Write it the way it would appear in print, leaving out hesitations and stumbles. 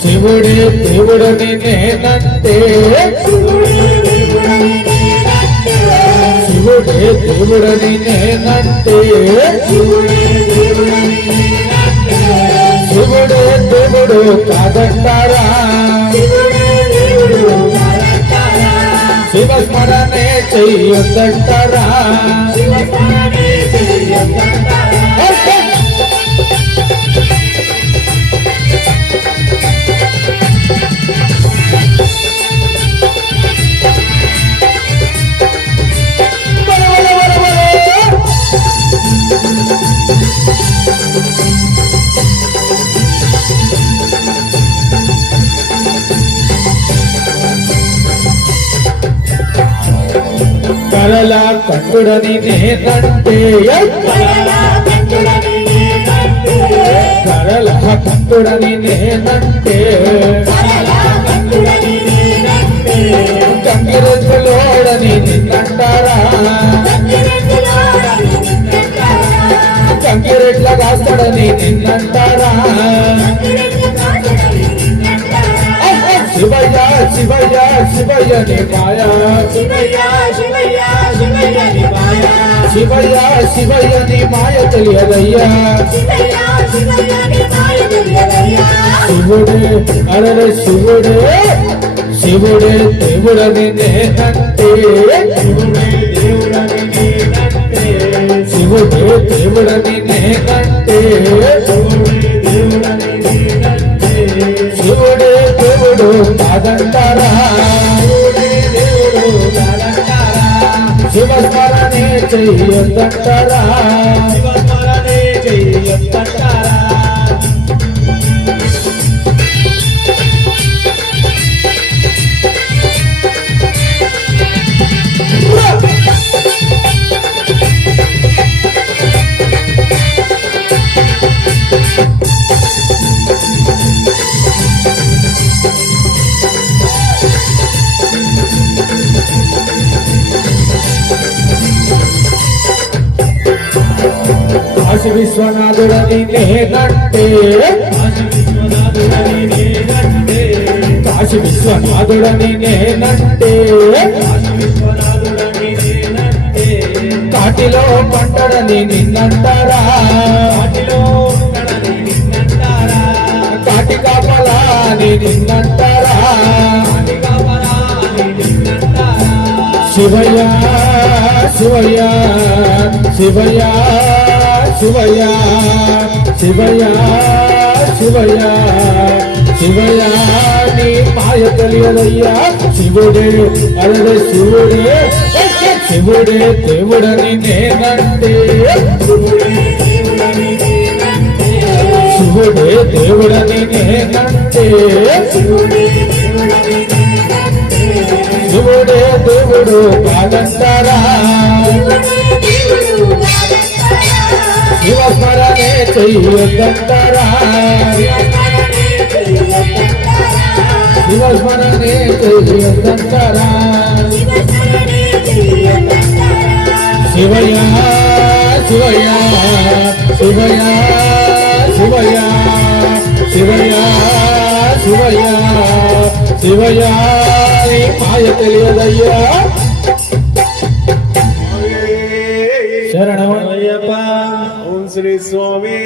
శివుడే దేవుడని నేనంటే శివుడే దేవుడని నేనంటే శివుడే దేవుడు కాదంటారా శివస్మరణే చెయ్యొద్దంటారా కరళ కంటుడని నేనంటే కరళ కంటుడని నేనంటే కంగిరెద్దులోడని నిన్నంటారా కంగిరెడ్ల కాస్తాడని నిన్నంటారా శివయ్య శివయ్య శివయ్య నీ మాయా శివయ్య శివయ్య నీ మాయ తెలియదయ్యా శివుడే అరే శివుడే శివుడే దేవుడని నేనంటే శివుడే దేవుడని నేనంటే శివుడే దేవుడు కాదంటారా శివస్మరణే చెయ్యొద్దంటారా కాశీ విశ్వనాథుడని నేనంటే కాశీ విశ్వనాథుడని నేనంటే కాటిలో పంటడని నిన్నంటారా కాటి కాపలా అని నిన్నంటారా శివయ్య శివయ్య శివయ్య శివయ్య శివయ్య శివయ్య శివయ్య నీ మాయ తెలియదయ్యా శివుడే అరే శివుడే శివుడే దేవుడని నేనంటే శివుడే దేవుడని నేనంటే శివుడే దేవుడు కాదంటారా శివస్మరణే చెయ్యొద్దంటారా శివస్మరణే చెయ్యొద్దంటారా శివయ్య శివయ్య శివయ్య శివయ్య శివయ్య శివయ్య శివయ్య నీ మాయ తెలియదయ్యా శరణమయ్యప్ప. ఓం శ్రీ స్వామి